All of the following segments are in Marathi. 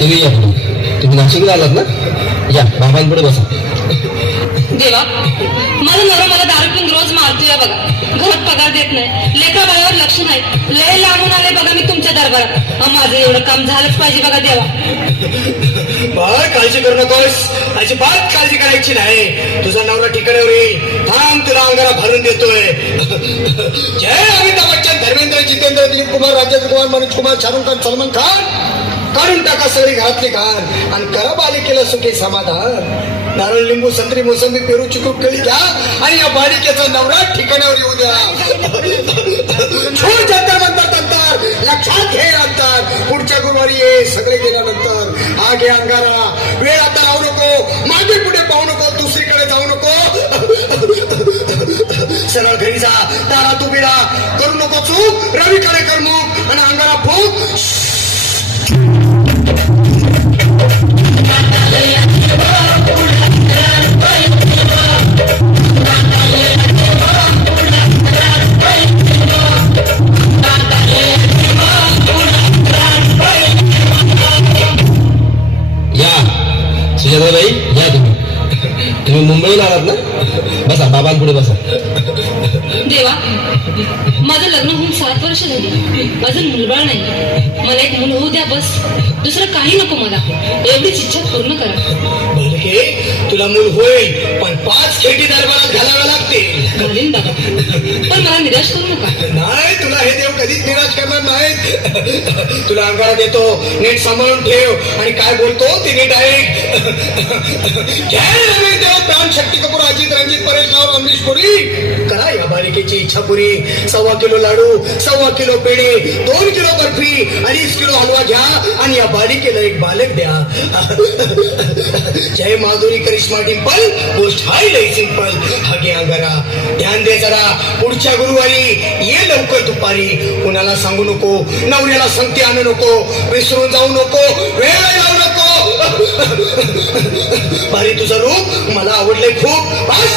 तुम्ही या पुढे. तुम्ही नाशिकला आलात ना? या बाबांपुढे बसा. देवा माझा नवरा मला दारू पिऊन रोज मारतोय बघा. घरात पगार देत नाही. लेकरा बाळावर लक्ष नाही. लय लांबून आले बघा मी तुमच्या दरबारात. माझं एवढं काम झालंच पाहिजे बघा देवा. बाळ काळजी करू नकोस. अजिबात काळजी करायची नाही. तुझा नवरा ठिकाणावर येईल. थांब तुला अंगारा भरून देतोय. जय अमिताभ बच्चन धर्मेंद्र जितेंद्र दिलीप कुमार राजेंद्र कुमार मनोज कुमार शाहरुख खान सलमान खान. काढून टाका सगळी घरातली घाण आणि करा बालिकेला सुखी समाधान. नारळ लिंबू संत्री मोसंबी पेरू चिकू केळी घ्या आणि या बालिकेचा नवरा ठिकाणावर येऊ द्या. छोड म्हणतात अंतर. लक्षात घे अंतर. पुढच्या गुरुवारी ये सगळे गेल्यानंतर. हा घे अंगारा. वेळ आता राहू नको. मागे पुढे पाहू नको. दुसरीकडे जाऊ नको. सरळ घरी जा. तारा तू बिरा करू नको चूक. रवीकडे कर मुख आणि अंगारा फूक. बसा बाबांपुढे बसा. देवा माझं लग्न होऊन सात वर्ष झाली. अजून मुलबाळ नाही. मला एक मुलं होऊ द्या बस. दुसरं काही नको मला. एवढीच इच्छा पूर्ण करा. बालके तुला मूल होईल पण पाच खेटी दरबारात घालाव्या घालीन बाबा. पण मला निराश करू नका. नाही तुला हे देव कधीच निराश करणार नाहीत. तुला अंगारा देतो नीट सांभाळून ठेव. आणि काय बोलतो ते नीट ऐक जय रमेश देव प्राण शक्ती कपूर अजित रंजित परेश राव अमरीश पुरी करा या बालिकेची इच्छा पुरी सव्वा किलो लाडू सव्वा किलो पेढे दोन किलो बर्फी अडीच किलो हलवा घ्या आणि या बालिकेला एक बालक द्या. जय माधुरी करिश्मा डिंपल गोष्ट हाय लय सिंपल हगे अंगारा. ध्यान दे जरा. पुढच्या गुरुवारी ये लवकर दुपारी. कुणाला सांगू नको. नवऱ्याला संगती आणू नको. विसरून जाऊ नको. वेळ लावू नको. भारी तुझं रूप मला आवडलंय खूप. बस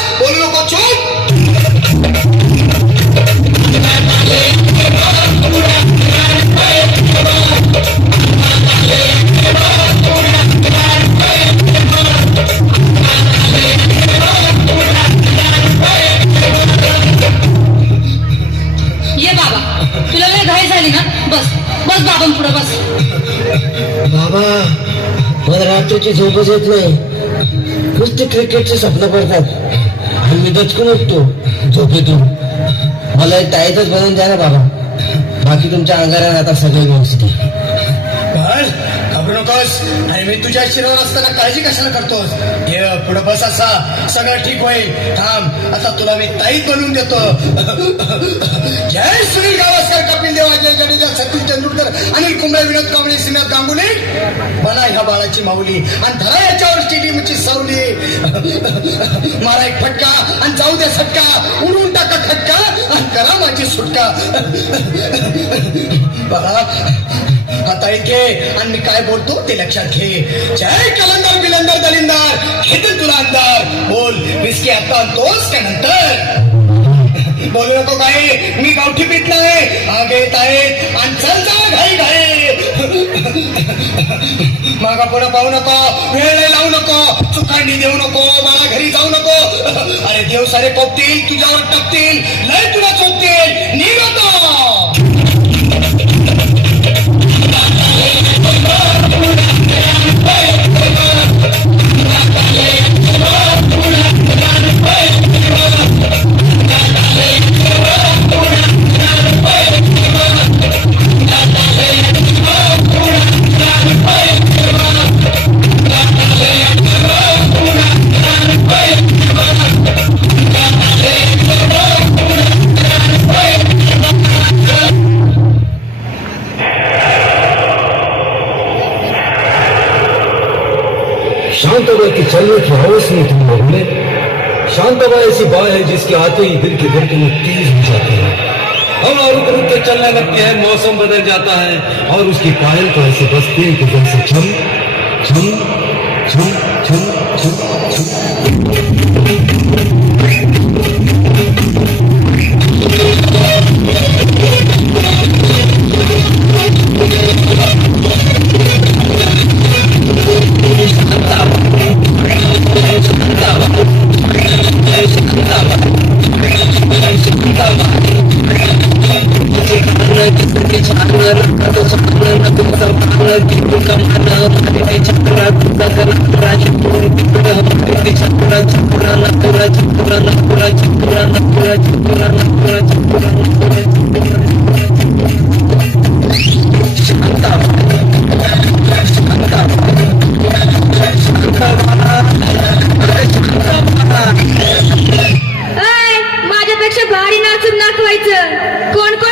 मला झोपच येत नाही. नुसते क्रिकेटचे स्वप्न पडतात. आणि मी दचकून उठतो झोपेतून. मला एक टायतच बनवून द्या ना बाबा. बाकी तुमच्या अंगाराने आता सगळं व्यवस्थित आहे. नकोस आणि मी तुझ्या शिरावर असताना काळजी कशाला करतोस? ये पुढे बस असा. सगळं ठीक होईल. थांब. आता तुला मी ताईत बनवून देतो. जय सुनील गावस्कर कपिल देव अजय जडेजा सचिन तेंडुलकर अनिल कुंबळे विनोद कांबळे श्रीनाथ गांगुली. बना ह्या बाळाची माऊली. आणि धरा याच्यावर स्टेडियमची सावली. मारा एक फटका आणि जाऊ दे सटका. उडून टाका खटका आणि करा माझी सुटका. बघा. आता इथे आणि मी काय बोलतो ते लक्षात घे. जय कलंदर बिलंदर दलिंदर. घेतील तुला अंदर. बोल विस्की आता आणतोस का नंतर? बोलू नको काही मी गावठी पित नाही. आगे येत आहे आणि चल जा घाई घाई. मागा पुढे पाहू नको वेळ लावू नको चुकांडी देऊ नको मला घरी जाऊ नको. अरे देव सारे कोपतील तुझ्यावर टपतील लय तुला चोपतील. निघतो शांतबा की चलने की हवस में तुम बोले शांतबा ऐसी बाय है जिसके आते ही दिल की धड़कनें तेज हो जाती है। और रुक के चलने लगते हैं, मौसम बदल जाता है और उसकी पायल को ऐसे बसते हैं कि जैसे छम छम छम छम छम माझ्यापेक्षा भारी नाचून दाखवायचं. कोण कोण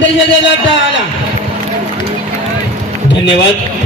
अध्यक्षतेला टाळाला धन्यवाद.